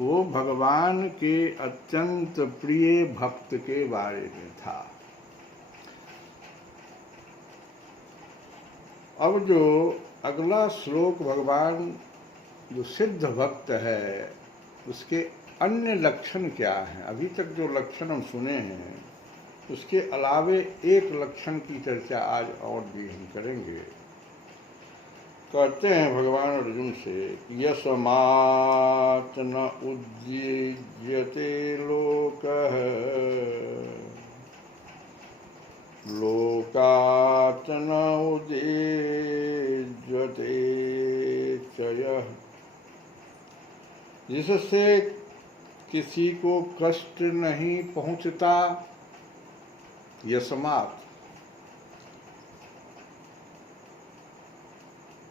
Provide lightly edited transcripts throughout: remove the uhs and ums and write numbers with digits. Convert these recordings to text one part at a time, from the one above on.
वो भगवान के अत्यंत प्रिय भक्त के बारे में था। अब जो अगला श्लोक भगवान जो सिद्ध भक्त है उसके अन्य लक्षण क्या हैं, अभी तक जो लक्षण हम सुने हैं उसके अलावे एक लक्षण की चर्चा आज और भी हम करेंगे। कहते हैं भगवान अर्जुन से, यस्मात् न उद्युज्यते लोकः लोकात् न उद्युज्यते च यः। जिससे किसी को कष्ट नहीं पहुंचता, यस्मात्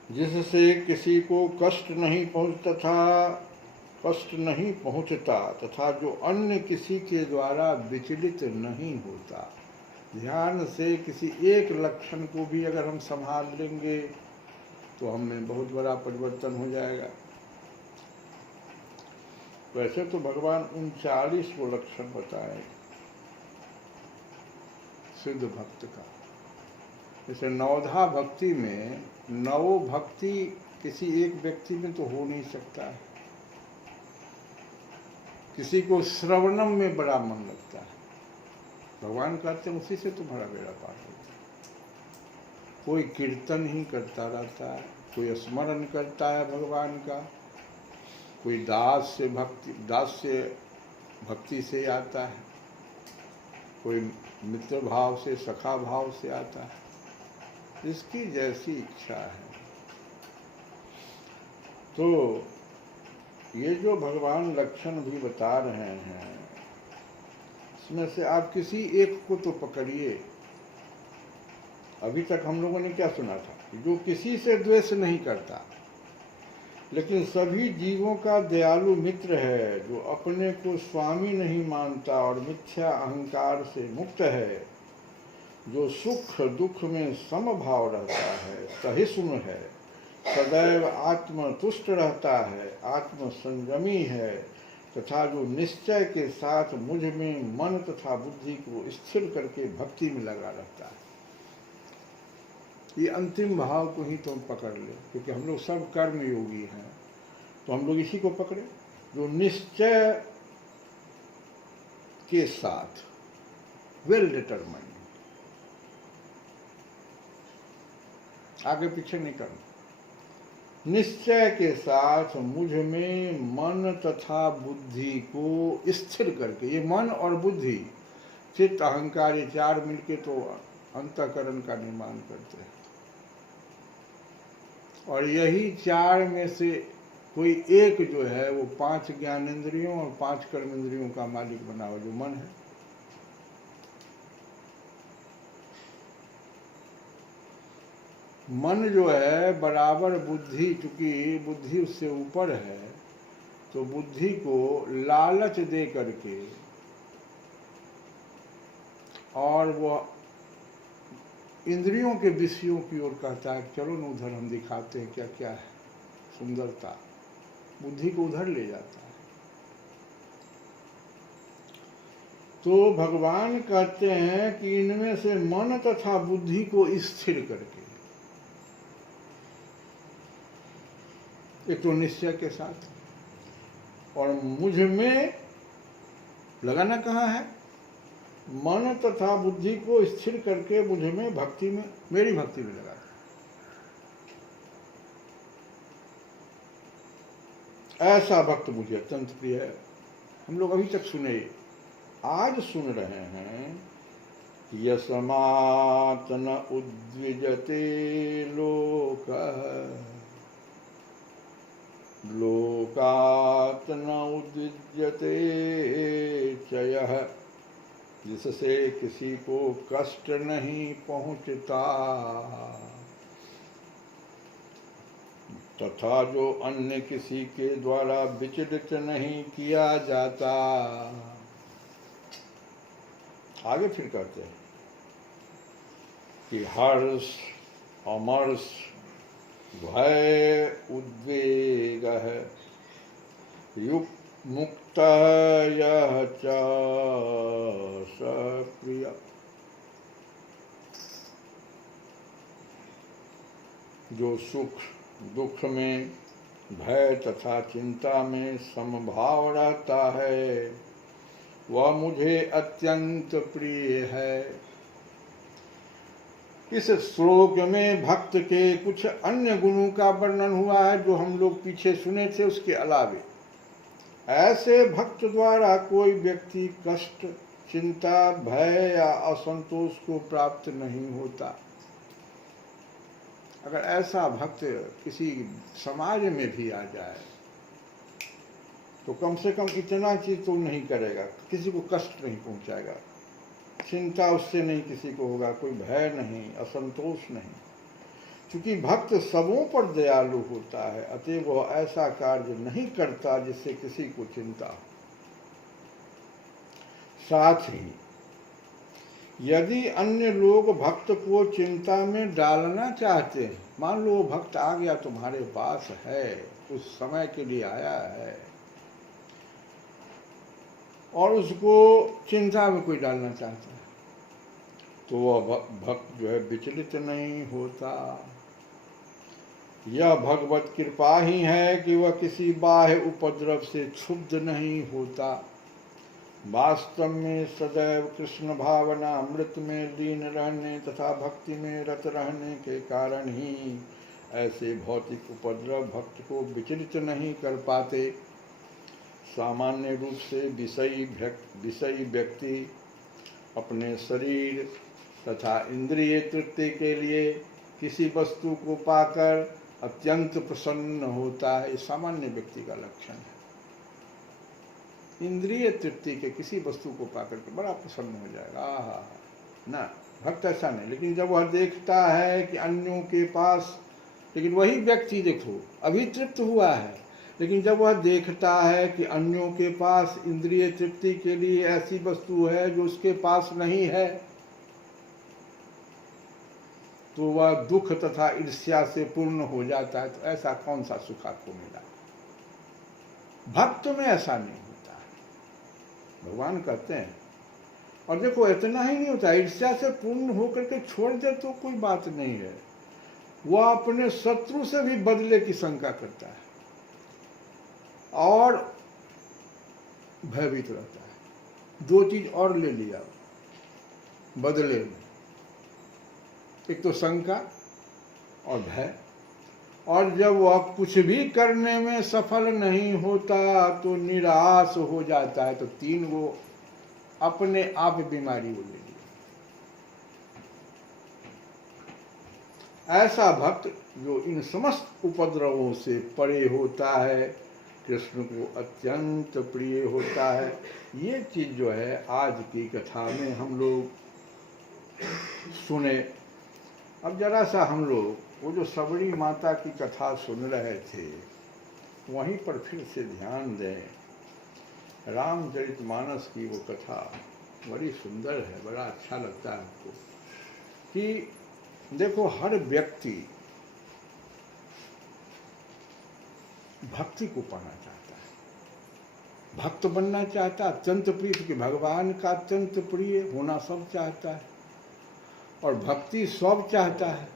जिससे किसी को कष्ट नहीं पहुंचता तथा जो अन्य किसी के द्वारा विचलित नहीं होता। ध्यान से किसी एक लक्षण को भी अगर हम संभाल लेंगे तो हमें बहुत बड़ा परिवर्तन हो जाएगा। वैसे तो भगवान 39 को लक्षण बताए सिद्ध भक्त का। जैसे नवधा भक्ति में नवो भक्ति किसी एक व्यक्ति में तो हो नहीं सकता है। किसी को श्रवणम में बड़ा मन लगता है, भगवान कहते हैं उसी से तुम्हारा बेड़ा पार होता है। कोई कीर्तन ही करता रहता है, कोई स्मरण करता है भगवान का, कोई दास से भक्ति से आता है, कोई मित्र भाव से सखा भाव से आता है, जिसकी जैसी इच्छा है। तो ये जो भगवान लक्षण भी बता रहे हैं इसमें से आप किसी एक को तो पकड़िए। अभी तक हम लोगों ने क्या सुना था, जो किसी से द्वेष नहीं करता लेकिन सभी जीवों का दयालु मित्र है, जो अपने को स्वामी नहीं मानता और मिथ्या अहंकार से मुक्त है, जो सुख दुख में समभाव रहता है, सहिष्णु है, सदैव आत्मतुष्ट रहता है, आत्म संयमी है तथा जो निश्चय के साथ मुझ में मन तथा बुद्धि को स्थिर करके भक्ति में लगा रहता है। ये अंतिम भाव को ही तुम पकड़ ले, क्योंकि हम लोग सब कर्म योगी हैं, तो हम लोग इसी को पकड़े, जो निश्चय के साथ वेल डिटरमाइंड, आगे पीछे नहीं करना, निश्चय के साथ मुझ में मन तथा बुद्धि को स्थिर करके। ये मन और बुद्धि, चित्त अहंकार, ये चार मिलके तो अंतःकरण का निर्माण करते हैं, और यही चार में से कोई एक जो है वो 5 ज्ञानेंद्रियों और 5 कर्मेंद्रियों का मालिक बना हुआ जो मन है। मन जो है बराबर बुद्धि, चूंकि बुद्धि उससे ऊपर है, तो बुद्धि को लालच दे करके और वो इंद्रियों के विषयों की ओर कहता है चलो न उधर हम दिखाते हैं क्या क्या है सुंदरता, बुद्धि को उधर ले जाता है। तो भगवान कहते हैं कि इनमें से मन तथा बुद्धि को स्थिर करके, एक तो निश्चय के साथ, और मुझ में लगाना कहाँ है, मन तथा बुद्धि को स्थिर करके मुझ में भक्ति में, मेरी भक्ति में लगा। ऐसा भक्त मुझे अत्यंत प्रिय है। हम लोग अभी तक सुने, आज सुन रहे हैं, यस्मात् न उद्विजते लोकः लोकात् न उद्विजते च यः। जिससे किसी को कष्ट नहीं पहुंचता तथा जो अन्य किसी के द्वारा विचलित नहीं किया जाता। आगे फिर कहते हैं कि हर्ष अमर्ष भय उद्वेग युक्त मुक्तः यः च स प्रिय। जो सुख दुख में, भय तथा चिंता में समभाव रहता है, वह मुझे अत्यंत प्रिय है। इस श्लोक में भक्त के कुछ अन्य गुणों का वर्णन हुआ है जो हम लोग पीछे सुने थे। उसके अलावे ऐसे भक्त द्वारा कोई व्यक्ति कष्ट, चिंता, भय या असंतोष को प्राप्त नहीं होता। अगर ऐसा भक्त किसी समाज में भी आ जाए तो कम से कम इतना चीज तो नहीं करेगा, किसी को कष्ट नहीं पहुंचाएगा, चिंता उससे नहीं किसी को होगा, कोई भय नहीं, असंतोष नहीं। क्योंकि भक्त सबों पर दयालु होता है, अतएव वह ऐसा कार्य नहीं करता जिससे किसी को चिंता हो। साथ ही यदि अन्य लोग भक्त को चिंता में डालना चाहते हैं, मान लो वो भक्त आ गया तुम्हारे पास है, कुछ समय के लिए आया है और उसको चिंता में कोई डालना चाहता है, तो वह भक्त जो है विचलित नहीं होता। यह भगवत कृपा ही है कि वह किसी बाह्य उपद्रव से क्षुब्ध नहीं होता। वास्तव में सदैव कृष्ण भावना अमृत में लीन रहने तथा भक्ति में रत रहने के कारण ही ऐसे भौतिक उपद्रव भक्त को विचलित नहीं कर पाते। सामान्य रूप से विषयी व्यक्ति अपने शरीर तथा इंद्रिय तृप्ति के लिए किसी वस्तु को पाकर अत्यंत प्रसन्न होता है। सामान्य व्यक्ति का लक्षण है। इंद्रिय तृप्ति के किसी वस्तु को पाकर के बड़ा प्रसन्न हो जाएगा। आहा ना, भक्त ऐसा नहीं। लेकिन जब वह देखता है कि अन्यों के पास, लेकिन वही व्यक्ति देखो अभी तृप्त हुआ है, लेकिन जब वह देखता है कि अन्यों के पास इंद्रिय तृप्ति के लिए ऐसी वस्तु है जो उसके पास नहीं है, तो वह दुख तथा ईर्ष्या से पूर्ण हो जाता है। तो ऐसा कौन सा सुख आपको मिला? भक्त में ऐसा नहीं होता है, भगवान कहते हैं। और देखो इतना ही नहीं होता, ईर्ष्या से पूर्ण होकर के छोड़ दे तो कोई बात नहीं है, वह अपने शत्रु से भी बदले की शंका करता है और भयभीत रहता है। दो चीज और ले लिया बदले में, एक तो शंका और भय। और जब वह कुछ भी करने में सफल नहीं होता तो निराश हो जाता है। तो तीन वो अपने आप बीमारी हो लेगी। ऐसा भक्त जो इन समस्त उपद्रवों से परे होता है, कृष्ण को अत्यंत प्रिय होता है। ये चीज जो है आज की कथा में हम लोग सुने। अब जरा सा हम लोग वो जो सबरी माता की कथा सुन रहे थे वहीं पर फिर से ध्यान दें। रामचरितमानस की वो कथा बड़ी सुंदर है, बड़ा अच्छा लगता है हमको कि देखो हर व्यक्ति भक्ति को पाना चाहता है, भक्त बनना चाहता है, अत्यंत प्रिय, क्योंकि भगवान का अत्यंत प्रिय होना सब चाहता है और भक्ति सब चाहता है।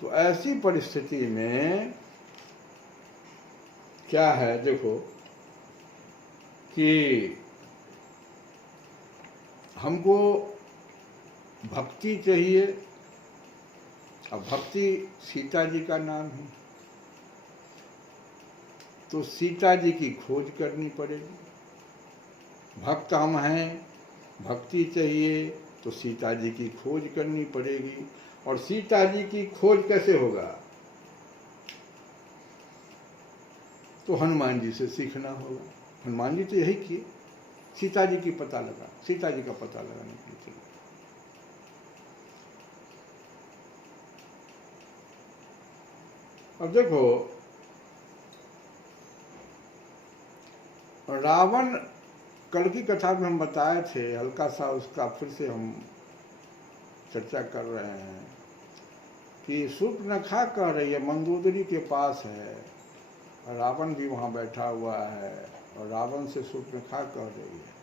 तो ऐसी परिस्थिति में क्या है, देखो कि हमको भक्ति चाहिए। अब भक्ति सीता जी का नाम है, तो सीता जी की खोज करनी पड़ेगी। भक्त हम हैं, भक्ति चाहिए तो सीता जी की खोज करनी पड़ेगी। और सीता जी की खोज कैसे होगा? तो हनुमान जी से सीखना होगा। हनुमान जी तो यही किए, सीता जी की पता लगा, सीता जी का पता लगाने के लिए चले। अब देखो रावण, कल की कथा में हम बताए थे, हल्का सा उसका फिर से हम चर्चा कर रहे हैं कि शूर्पणखा कह रही है मंदोदरी के पास है, रावण भी वहाँ बैठा हुआ है और रावण से शूर्पणखा कह रही है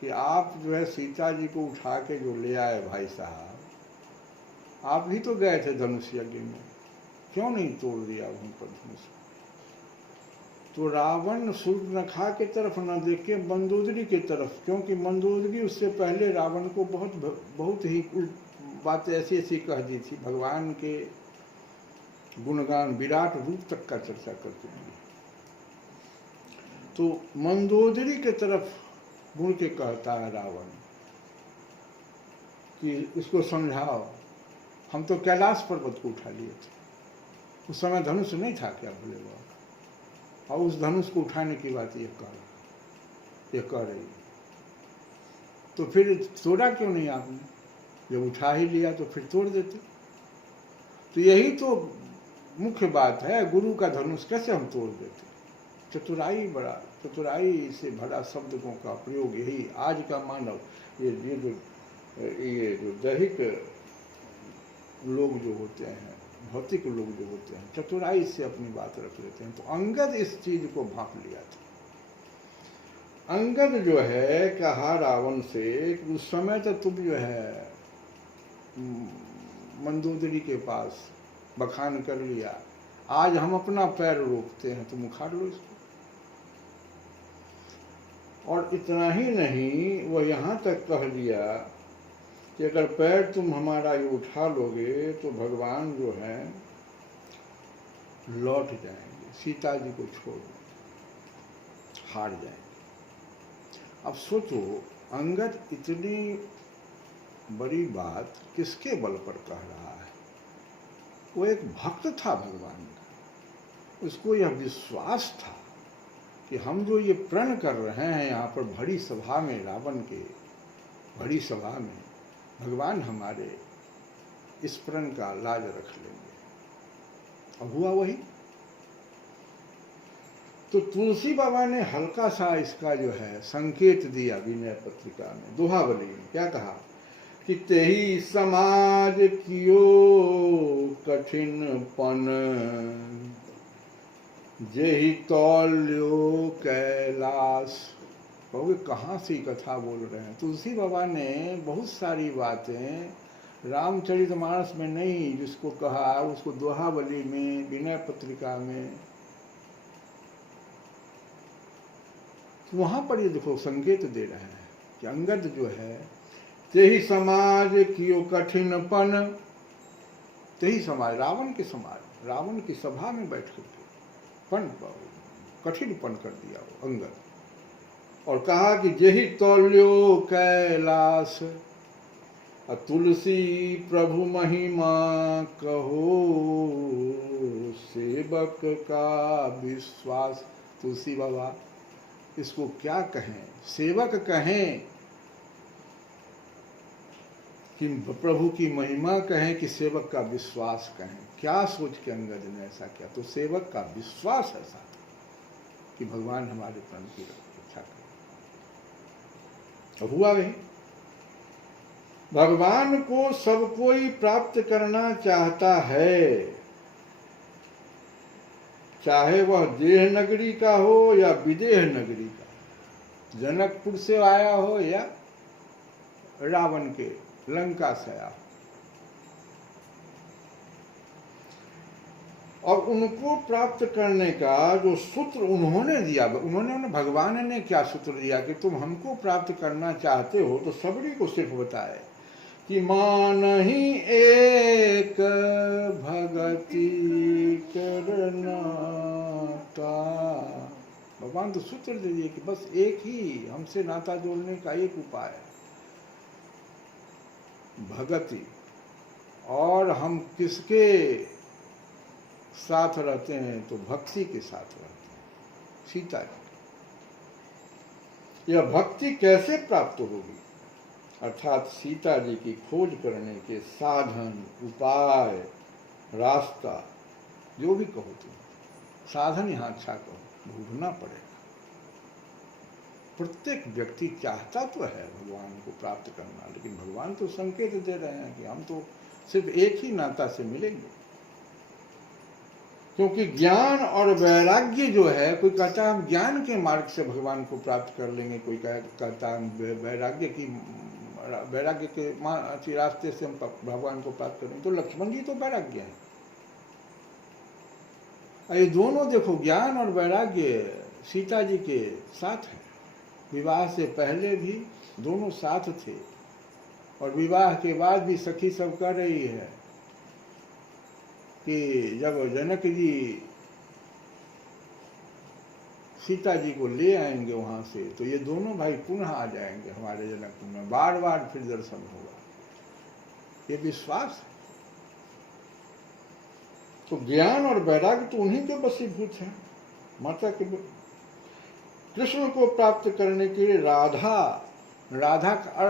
कि आप जो है सीता जी को उठा के जो ले आए भाई साहब, आप ही तो गए थे धनुष यज्ञ में, क्यों नहीं तोड़ दिया वहीं पर धनुष? तो रावण शूर्पणखा की तरफ न देख के मंदोदरी की तरफ, क्योंकि मंदोदरी उससे पहले रावण को बहुत ही बातें ऐसी ऐसी कह दी थी, भगवान के गुणगान विराट रूप तक का चर्चा करते हैं। तो मंदोदरी के तरफ मुड़ के कहता है रावण कि इसको समझाओ, हम तो कैलाश पर्वत को उठा लिए थे, उस समय धनुष नहीं था क्या भोले बाबा, और उस धनुष को उठाने की बात ये कह रही है। तो फिर तोड़ा क्यों नहीं आपने? जब उठा ही लिया तो फिर तोड़ देते। तो यही तो मुख्य बात है, गुरु का धनुष कैसे हम तोड़ देते? चतुराई से भरा शब्दों का प्रयोग यही आज का मानव, ये जो दैहिक लोग जो होते हैं, भौतिक लोग जो होते हैं, चतुराई से अपनी बात रख लेते हैं। तो अंगद इस चीज को भांप लिया था। अंगद जो है कहा रावण से कि उस समय तो तुम जो है मंदोदरी के पास बखान कर लिया, आज हम अपना पैर रोकते हैं, तुम उखाड़ लो इसको। और इतना ही नहीं, वह यहाँ तक कह दिया कि अगर पैर तुम हमारा ये उठा लोगे तो भगवान जो है लौट जाएंगे, सीता जी को छोड़ हार जाएंगे। अब सोचो, अंगद इतनी बड़ी बात किसके बल पर कह रहा है? वो एक भक्त था भगवान का, उसको यह विश्वास था कि हम जो ये प्रण कर रहे हैं यहाँ पर बड़ी सभा में, रावण के बड़ी सभा में, भगवान हमारे इस प्रण का लाज रख लेंगे। अब हुआ वही। तो तुलसी बाबा ने हल्का सा इसका जो है संकेत दिया विनय पत्रिका में, दोहावली में। क्या कहा कि तेही समाज कियो कठिनपन, जेहि तौल्यो कैलाश। कहोगे कहाँ से कथा बोल रहे हैं? तुलसी बाबा ने बहुत सारी बातें रामचरितमानस में नहीं, जिसको कहा उसको दोहावली में, विनय पत्रिका में, तो वहाँ पर ये देखो संकेत दे रहे हैं कि अंगद जो है तेही समाज कियो कठिनपन, तेही समाज, रावण के समाज, रावण की सभा में बैठ करके कठिनपन कर दिया वो अंगद। और कहा कि जेहि तौल्यो कैलाश, तुलसी प्रभु महिमा कहो, सेवक का विश्वास। तुलसी बाबा इसको क्या कहें, सेवक कहें कि प्रभु की महिमा कहें कि सेवक का विश्वास कहें? क्या सोच के अंगद ने ऐसा किया? तो सेवक का विश्वास ऐसा कि भगवान हमारे प्रण की रक्षा करें। तो हुआ वही। भगवान को सब कोई प्राप्त करना चाहता है, चाहे वह देह नगरी का हो या विदेह नगरी का, जनकपुर से आया हो या रावण के लंका से आया हो। और उनको प्राप्त करने का जो सूत्र उन्होंने दिया, उन्होंने भगवान ने क्या सूत्र दिया कि तुम हमको प्राप्त करना चाहते हो तो सबरी को सिर्फ बताए कि मानहि एक भगति करना का। भगवान तो सूत्र दे दिए कि बस एक ही हमसे नाता जोड़ने का एक उपाय है, भगति। और हम किसके साथ रहते हैं? तो भक्ति के साथ रहते हैं, सीता जी। यह भक्ति कैसे प्राप्त होगी? अर्थात सीता जी की खोज करने के साधन, उपाय, रास्ता, जो भी कहो तुम, साधन यहाँ अच्छा कहो, ढूंढना पड़ेगा। प्रत्येक व्यक्ति चाहता तो है भगवान को प्राप्त करना, लेकिन भगवान तो संकेत दे रहे हैं कि हम तो सिर्फ एक ही नाता से मिलेंगे। क्योंकि ज्ञान और वैराग्य जो है, कोई कहता है हम ज्ञान के मार्ग से भगवान को प्राप्त कर लेंगे, कोई कहता है हम वैराग्य के रास्ते से हम भगवान को प्राप्त करेंगे। तो लक्ष्मण जी तो वैराग्य हैं। ये दोनों देखो, ज्ञान और वैराग्य सीता जी के साथ है। विवाह से पहले भी दोनों साथ थे, और विवाह के बाद भी सखी सब कह रही है कि जब जनक जी सीता जी को ले आएंगे वहां से, तो ये दोनों भाई पुनः आ जाएंगे हमारे जनकपुर में, बार बार फिर दर्शन होगा, ये विश्वास है। तो ज्ञान और वैराग्य तो उन्हीं के वशीभूत हैं। माता के कृष्ण को प्राप्त करने के लिए राधा का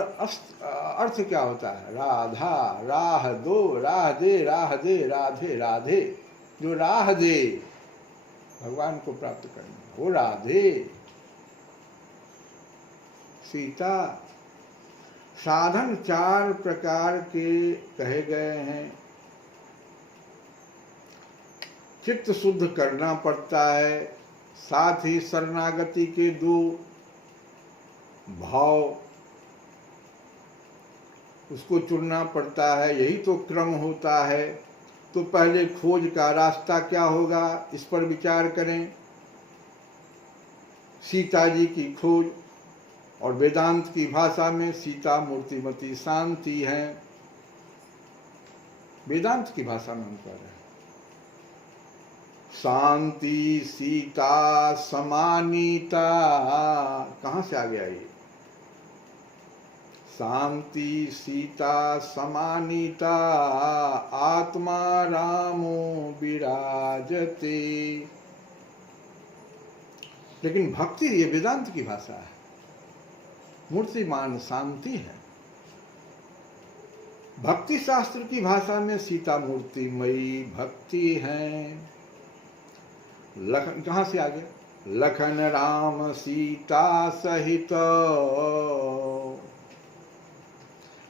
अर्थ क्या होता है? राधा, राह दो, राह दे, राह दे, राधे राधे। जो राह दे भगवान को प्राप्त करने, वो राधे। सीता साधन 4 प्रकार के कहे गए हैं। चित्त शुद्ध करना पड़ता है, साथ ही शरणागति के 2 भाव उसको चुनना पड़ता है, यही तो क्रम होता है। तो पहले खोज का रास्ता क्या होगा, इस पर विचार करें। सीता जी की खोज, और वेदांत की भाषा में सीता मूर्तिमती शांति है। वेदांत की भाषा में हम कह रहे हैं शांति सीता समानीता। कहां से आ गया ये? शांति सीता समानीता, आत्मा रामो विराजते। लेकिन भक्ति ये वेदांत की भाषा है, मूर्तिमान शांति है। भक्ति शास्त्र की भाषा में सीता मूर्तिमयी भक्ति है। लखन कहां से आ गया? लखन राम सीता सहित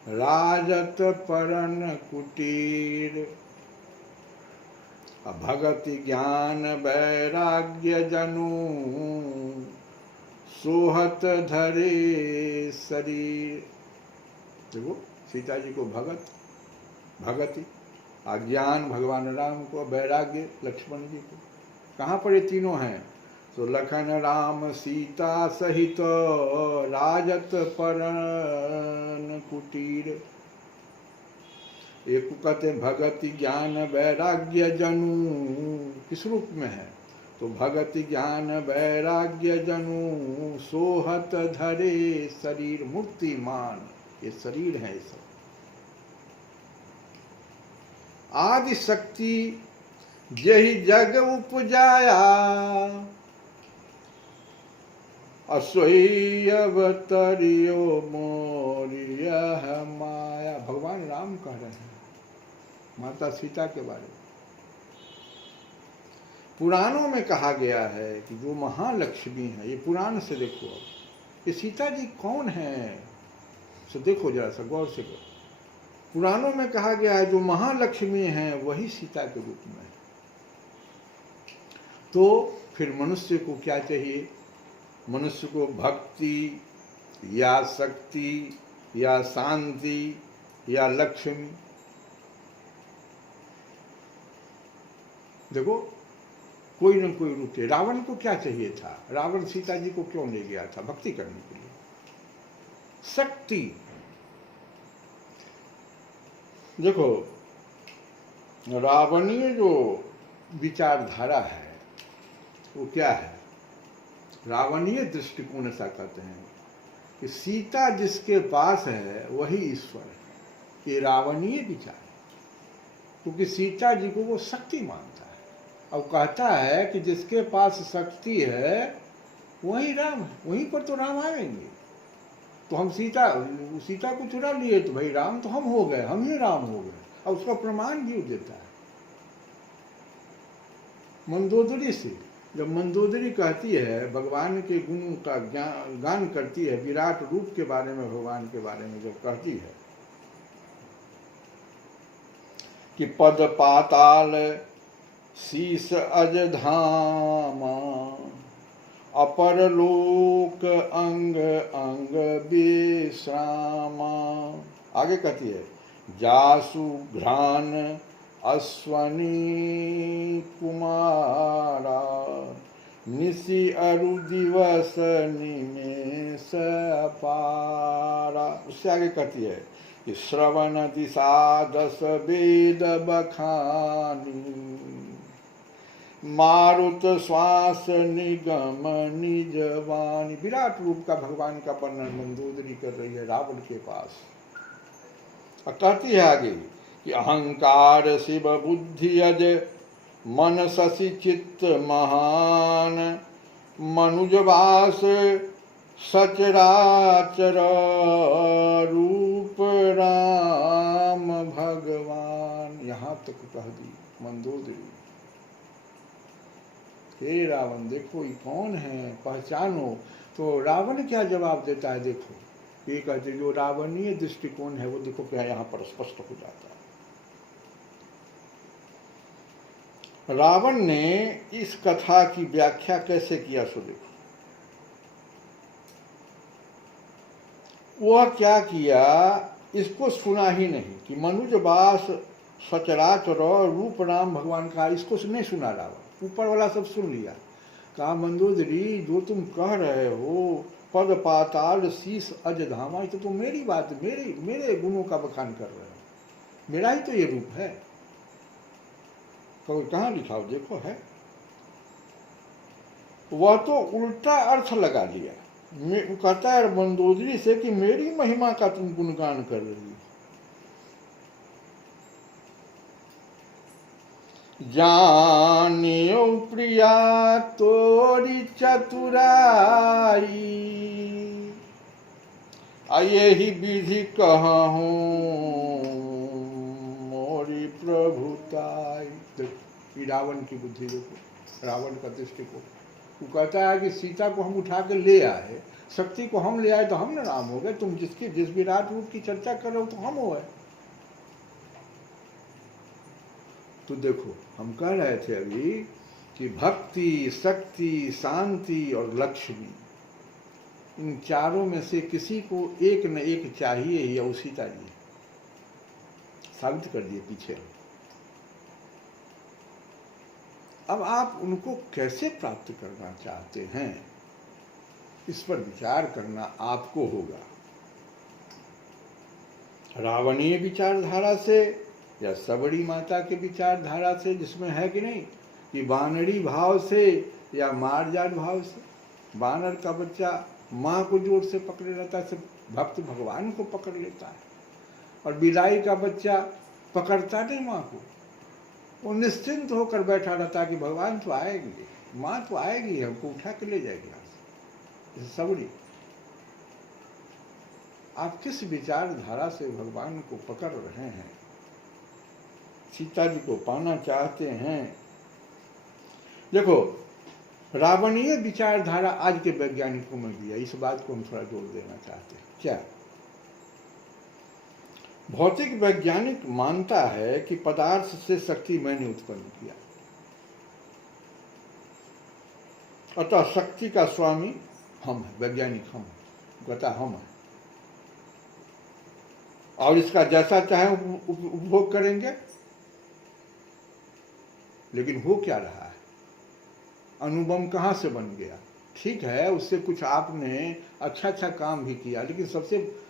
राजत परन कुटीर, भगति ज्ञान वैराग्य जनु सोहत धरे शरीर। देखो, सीता जी को भगति, ज्ञान भगवान राम को, वैराग्य लक्ष्मण जी को। कहाँ पर ये तीनों हैं? तो लखन राम सीता सहित राजत परन कुटीर। एक कहते भगति ज्ञान वैराग्य जनु, किस रूप में है? तो भगति ज्ञान वैराग्य जनु सोहत धरे शरीर, मूर्तिमान ये शरीर है। ये सब आदि शक्ति यही जग उपजाया, असोई अवतरियो मोरिया माया। भगवान राम कह रहे हैं माता सीता के बारे में। पुराणों में कहा गया है कि जो महालक्ष्मी है, ये पुराण से देखो, ये सीता जी कौन है? तो देखो जरा सा गौर से करो। पुराणों में कहा गया है जो महालक्ष्मी है वही सीता के रूप में है। तो फिर मनुष्य को क्या चाहिए? मनुष्य को भक्ति या शक्ति या शांति या लक्ष्मी। देखो, कोई न कोई रूप है। रावण को क्या चाहिए था? रावण सीता जी को क्यों ले गया था? भक्ति करने के लिए, शक्ति। देखो, रावणीय जो विचारधारा है वो क्या है? रावणीय दृष्टिकोण ऐसा कहते हैं कि सीता जिसके पास है वही ईश्वर है। ये रावणीय विचार है, क्योंकि सीता जी को वो शक्ति मानता है। अब कहता है कि जिसके पास शक्ति है वही राम है, वहीं पर तो राम आएंगे। तो हम सीता को चुरा लिए तो भाई राम तो हम हो गए, हम ही राम हो गए। और उसका प्रमाण भी देता है मंदोदरी से। जब मंदोदरी कहती है भगवान के गुण का गान करती है, विराट रूप के बारे में, भगवान के बारे में जब कहती है कि पद पाताल शीस अज धामा, अपर लोक अंग अंग विश्रामा। आगे कहती है, जासु घ्राण अश्वनी कुमारा, निशि अरु दिवस निमेष अपारा। उससे आगे कहती है कि श्रवण दिशा दस वेद बखानी, मारुत श्वास निगम निज वाणी। विराट रूप का भगवान का वर्णन मंदोदरी कर रही है रावण के पास। और कहती है आगे कि अहंकार शिव बुद्धि अज, मन शशि चित्त महान, मनुजवास सचराचर, रूप राम भगवान। यहाँ तक कह दी मंदोदरी। हे रावण, देखो ये कौन है, पहचानो। तो रावण क्या जवाब देता है, देखो ये कहते जो रावणीय दृष्टिकोण है वो देखो क्या यहाँ पर स्पष्ट हो जाता है। रावण ने इस कथा की व्याख्या कैसे किया सो देखो। वह क्या किया, इसको सुना ही नहीं कि मनुजवास सचराचर रूप राम भगवान का, इसको नहीं सुना रावण। ऊपर वाला सब सुन लिया। कहा मंदोदरी जो तुम कह रहे हो पद पाताल शीस अज धामा, तो तुम मेरी बात, मेरे गुणों का बखान कर रहे हो। मेरा ही तो ये रूप है। तो कहाँ लिखा हो, देखो है। वह तो उल्टा अर्थ लगा लिया। कहता है मंदोदरी से कि मेरी महिमा का तुम गुणगान कर रही हो। जानियो प्रिया तोरी चतुराई, यही विधि कहूँ मोरी प्रभुताई। रावण की बुद्धि देखो, रावण का दृष्टिकोण। वो कहता है कि सीता को हम उठा के ले आए, शक्ति को हम ले आए तो हम न राम हो गए। तुम जिस विराट रूप की चर्चा कर रहे हो तो हम हो गए। तो देखो हम कह रहे थे अभी कि भक्ति, शक्ति, शांति और लक्ष्मी, इन चारों में से किसी को एक न एक चाहिए ही, और सीता जी साबित कर दिए पीछे। अब आप उनको कैसे प्राप्त करना चाहते हैं, इस पर विचार करना आपको होगा। रावणीय विचारधारा से या सबरी माता के विचारधारा से, जिसमें है कि नहीं कि वानरी भाव से या मारजात भाव से। वानर का बच्चा माँ को जोर से पकड़े रहता है, भक्त भगवान को पकड़ लेता है। और बिलाई का बच्चा पकड़ता नहीं माँ को, वो निश्चिंत होकर बैठा रहता है कि भगवान तो आएंगे, माँ तो आएगी, हमको उठा के ले जाएगी। जैसे सबरी। आप किस विचारधारा से भगवान को पकड़ रहे हैं, सीता जी को पाना चाहते हैं। देखो रावणीय विचारधारा आज के वैज्ञानिकों में भी है। इस बात को हम थोड़ा जोर देना चाहते हैं। क्या भौतिक वैज्ञानिक मानता है कि पदार्थ से शक्ति मैंने उत्पन्न किया, अतः शक्ति का स्वामी हम है, वैज्ञानिक हम कहता हम है, और इसका जैसा चाहे उपभोग करेंगे। लेकिन हो क्या रहा है, अणुबम कहाँ से बन गया। ठीक है, उससे कुछ आपने अच्छा काम भी किया, लेकिन सबसे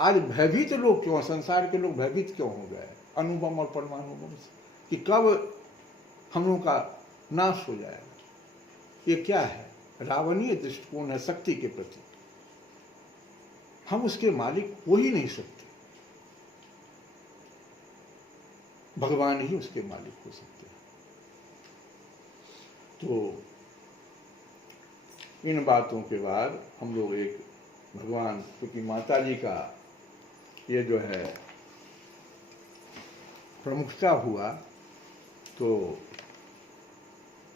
आज भयभीत लोग क्यों, संसार के लोग भयभीत क्यों हो गए अणुबम और परमाणु बम से, कि कब हम लोगों का नाश हो जाएगा। ये क्या है, रावणीय दृष्टिकोण है शक्ति के प्रति। हम उसके मालिक हो ही नहीं सकते, भगवान ही उसके मालिक हो सकते हैं। तो इन बातों के बाद हम लोग एक भगवान, क्योंकि माता जी का ये जो है प्रमुखता हुआ, तो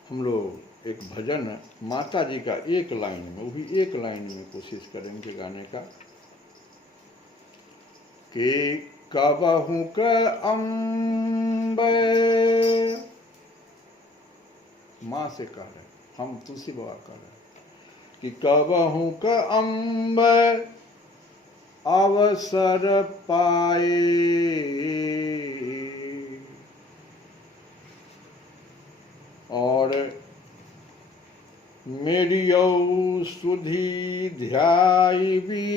हम लोग एक भजन माता जी का एक लाइन में, वो भी एक लाइन में कोशिश करेंगे गाने का, कि कबहु क अम्बे माँ से कह रहे, हम तुलसी बाबा कह रहे कि कबहू क अम्ब अवसर पाए, और मेरी सुधी ध्याई भी,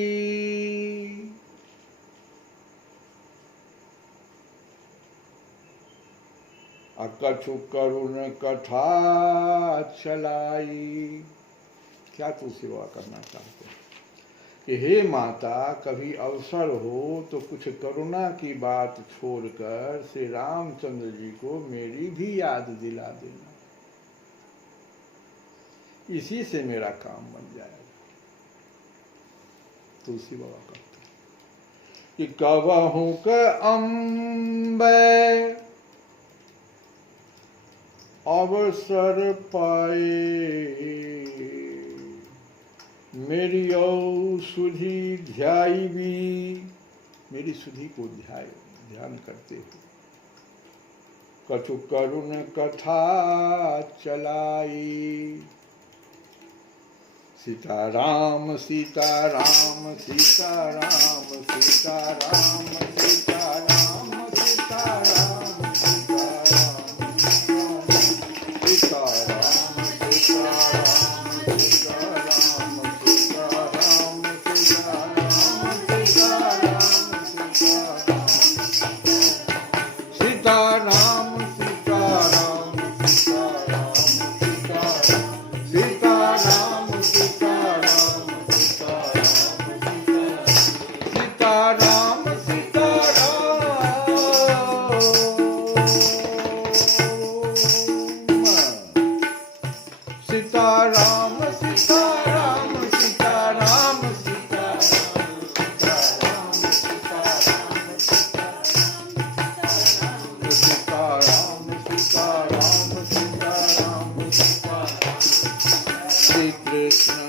कछु करुण कथा चलाई। क्या तुलसी बाबा करना चाहते हैं कि हे माता, कभी अवसर हो तो कुछ करुणा की बात छोड़कर श्री रामचंद्र जी को मेरी भी याद दिला देना, इसी से मेरा काम बन जाएगा। तुलसी बाबा कहते हैं कि कबहू क अम्बे अवसर पाए, मेरी सुधी ध्याई भी, मेरी सुधी को ध्यान करते हो, कछु करुण कथा चलाई। सीताराम सीताराम सीताराम सीताराम सीताराम सीताराम Krishna